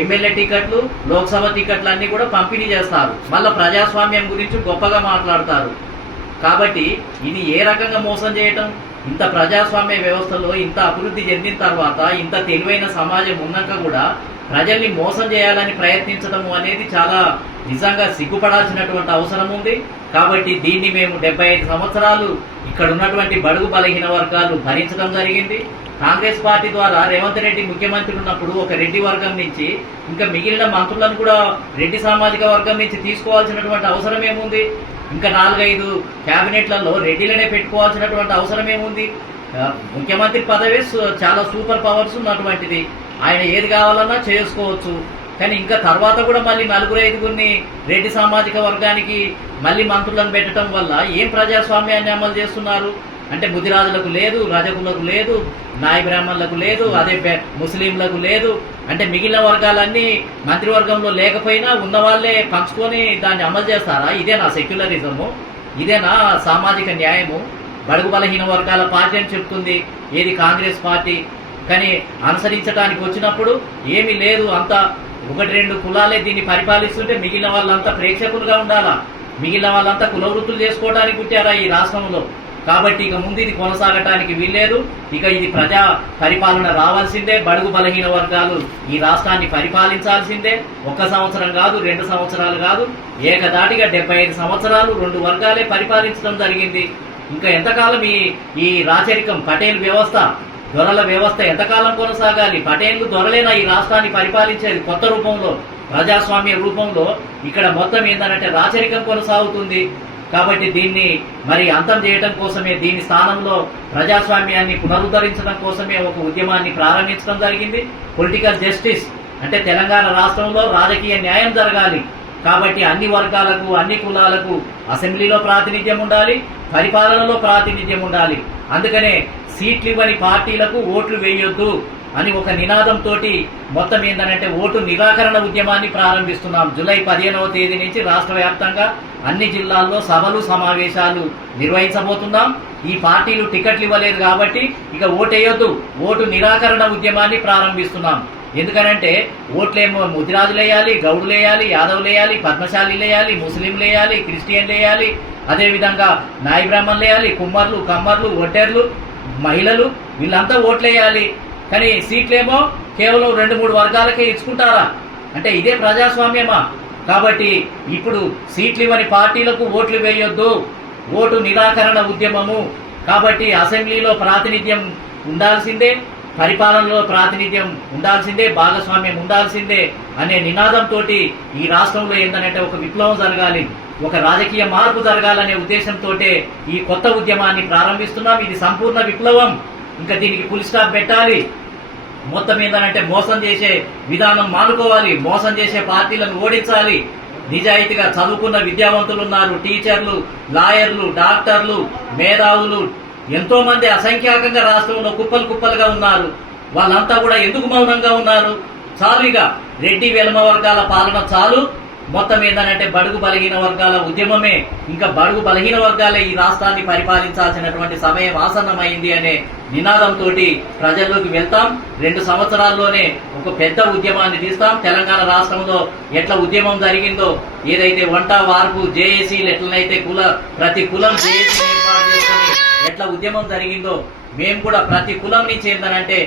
MLA టికెట్లు, లోక్సభ టికెట్లు అన్నీ కూడా పంపిణీ చేస్తారు. మళ్ళీ ప్రజాస్వామ్యం గురించి గొప్పగా మాట్లాడతారు. కాబట్టి ఇది ఏ రకంగా మోసం చేయటం? ఇంత ప్రజాస్వామ్య వ్యవస్థలో ఇంత అభివృద్ధి చెందిన తర్వాత, ఇంత తెలివైన సమాజం ఉన్నాక కూడా ప్రజల్ని మోసం చేయాలని ప్రయత్నించడం అనేది చాలా నిజంగా సిగ్గుపడాల్సినటువంటి అవసరం ఉంది. కాబట్టి దీన్ని మేము 75 సంవత్సరాలు ఇక్కడ ఉన్నటువంటి బడుగు బలహీన వర్గాలు భరించడం జరిగింది. కాంగ్రెస్ పార్టీ ద్వారా రేవంత్ రెడ్డి ముఖ్యమంత్రి ఉన్నప్పుడు ఒక రెడ్డి వర్గం నుంచి ఇంకా మిగిలిన మంత్రులను కూడా రెడ్డి సామాజిక వర్గం నుంచి తీసుకోవాల్సినటువంటి అవసరం ఏముంది? ఇంకా 4-5 క్యాబినెట్లలో రెడ్డిలనే పెట్టుకోవాల్సినటువంటి అవసరం ఏముంది? ముఖ్యమంత్రి పదవి చాలా సూపర్ పవర్స్ ఉన్నటువంటిది. ఆయన ఏది కావాలన్నా చేసుకోవచ్చు. కానీ ఇంకా తర్వాత కూడా మళ్ళీ 4-5 రెడ్డి సామాజిక వర్గానికి మళ్ళీ మంత్రులను పెట్టడం వల్ల ఏం ప్రజాస్వామ్యాన్ని అమలు చేస్తున్నారు? అంటే ముదిరాజులకు లేదు, రజకులకు లేదు, నాయ బ్రాహ్మణులకు లేదు, అదే ముస్లింలకు లేదు. అంటే మిగిలిన వర్గాలన్నీ మంత్రివర్గంలో లేకపోయినా ఉన్న వాళ్ళే పంచుకొని దాన్ని అమలు చేస్తారా? ఇదేనా సెక్యులరిజము? ఇదేనా సామాజిక న్యాయము? బడుగు బలహీన వర్గాల పార్టీ అని చెప్తుంది ఏది కాంగ్రెస్ పార్టీ. కానీ అనుసరించడానికి వచ్చినప్పుడు ఏమీ లేదు, అంతా 1-2 కులాలే దీన్ని పరిపాలిస్తుంటే మిగిలిన వాళ్ళంతా ప్రేక్షకులుగా ఉండాలా? మిగిలిన వాళ్ళంతా కులవృత్తులు చేసుకోవడానికి పుట్టారా ఈ రాష్ట్రంలో? కాబట్టి ఇక ముందు ఇది కొనసాగటానికి వీల్లేదు. ఇక ఇది ప్రజా పరిపాలన రావాల్సిందే. బడుగు బలహీన వర్గాలు ఈ రాష్ట్రాన్ని పరిపాలించాల్సిందే. 1 సంవత్సరం కాదు, 2 సంవత్సరాలు కాదు, ఏకదాటిగా 75 సంవత్సరాలు 2 వర్గాలే పరిపాలించడం జరిగింది. ఇంకా ఎంతకాలం ఈ రాచరికం, పటేల్ వ్యవస్థ, దొరల వ్యవస్థ ఎంతకాలం కొనసాగాలి? పటేళ్లు దొరలేనా ఈ రాష్ట్రాన్ని పరిపాలించేది? కొత్త రూపంలో, ప్రజాస్వామ్య రూపంలో ఇక్కడ మొత్తం ఏంటంటే రాచరికం కొనసాగుతుంది. కాబట్టి దీన్ని మరి అంతం చేయడం కోసమే, దీని స్థానంలో ప్రజాస్వామ్యాన్ని పునరుద్ధరించడం కోసమే ఒక ఉద్యమాన్ని ప్రారంభించడం జరిగింది. పొలిటికల్ జస్టిస్ అంటే తెలంగాణ రాష్ట్రంలో రాజకీయ న్యాయం జరగాలి. కాబట్టి అన్ని వర్గాలకు, అన్ని కులాలకు అసెంబ్లీలో ప్రాతినిధ్యం ఉండాలి, పరిపాలనలో ప్రాతినిధ్యం ఉండాలి. అందుకనే సీట్లు ఇవ్వని పార్టీలకు ఓట్లు వేయొద్దు అని ఒక నినాదంతో మొత్తం ఏంటంటే ఓటు నిరాకరణ ఉద్యమాన్ని ప్రారంభిస్తున్నాం. జూలై 15వ తేదీ నుంచి రాష్ట్ర వ్యాప్తంగా అన్ని జిల్లాల్లో సభలు, సమావేశాలు నిర్వహించబోతున్నాం. ఈ పార్టీలు టికెట్లు ఇవ్వలేదు కాబట్టి ఇక ఓటేయొద్దు, ఓటు నిరాకరణ ఉద్యమాన్ని ప్రారంభిస్తున్నాం. ఎందుకనంటే ఓట్లేమో ముదిరాజులు వేయాలి, గౌడులు వేయాలి, యాదవులు వేయాలి, పద్మశాలీలు వేయాలి, ముస్లింలు వేయాలి, క్రిస్టియన్లు వేయాలి, అదేవిధంగా నాయ బ్రాహ్మణులు వేయాలి, కుమ్మర్లు, కమ్మర్లు, ఒడ్డెర్లు, మహిళలు, వీళ్ళంతా ఓట్లేయాలి. కానీ సీట్లేమో కేవలం 2-3 వర్గాలకే ఇచ్చుకుంటారా? అంటే ఇదే ప్రజాస్వామ్యమా? కాబట్టి ఇప్పుడు సీట్లు ఇవ్వని పార్టీలకు ఓట్లు వేయొద్దు, ఓటు నిరాకరణ ఉద్యమము. కాబట్టి అసెంబ్లీలో ప్రాతినిధ్యం ఉండాల్సిందే, పరిపాలనలో ప్రాతినిధ్యం ఉండాల్సిందే, భాగస్వామ్యం ఉండాల్సిందే అనే నినాదంతో ఈ రాష్ట్రంలో ఏంటంటే ఒక విప్లవం జరగాలి, ఒక రాజకీయ మార్పు జరగాలనే ఉద్దేశంతో ఈ కొత్త ఉద్యమాన్ని ప్రారంభిస్తున్నాం. ఇది సంపూర్ణ విప్లవం. ఇంకా దీనికి ఫుల్ స్టాప్ పెట్టాలి. మొత్తం ఏంటంటే మోసం చేసే విధానం మానుకోవాలి, మోసం చేసే పార్టీలను ఓడించాలి. నిజాయితీగా చదువుకున్న విద్యావంతులు ఉన్నారు, టీచర్లు, లాయర్లు, డాక్టర్లు, మేధావులు ఎంతో మంది అసంఖ్యాకంగా రాష్ట్రంలో కుప్పలుగా ఉన్నారు. వాళ్ళంతా కూడా ఎందుకు మౌనంగా ఉన్నారు? చాలు, ఇక రెడ్డి వెలమ వర్గాల పాలన చాలు. మొత్తం ఏంటంటే బడుగు బలహీన వర్గాల ఉద్యమమే, ఇంకా బడుగు బలహీన వర్గాలే ఈ రాష్ట్రాన్ని పరిపాలించాల్సినటువంటి సమయం ఆసన్నమైంది అనే నినాదంతో ప్రజల్లోకి వెళ్తాం. 2 సంవత్సరాల్లోనే ఒక పెద్ద ఉద్యమాన్ని తీస్తాం. తెలంగాణ రాష్ట్రంలో ఎట్లా ఉద్యమం జరిగిందో, ఏదైతే వంట వార్పు జేఏసీలు ఎట్లనైతే ప్రతి కులం జేఏసీ ఏర్పాటు చేసుకుని ఎట్లా ఉద్యమం జరిగిందో, మేము కూడా ప్రతి కులం నుంచి ఏంటంటే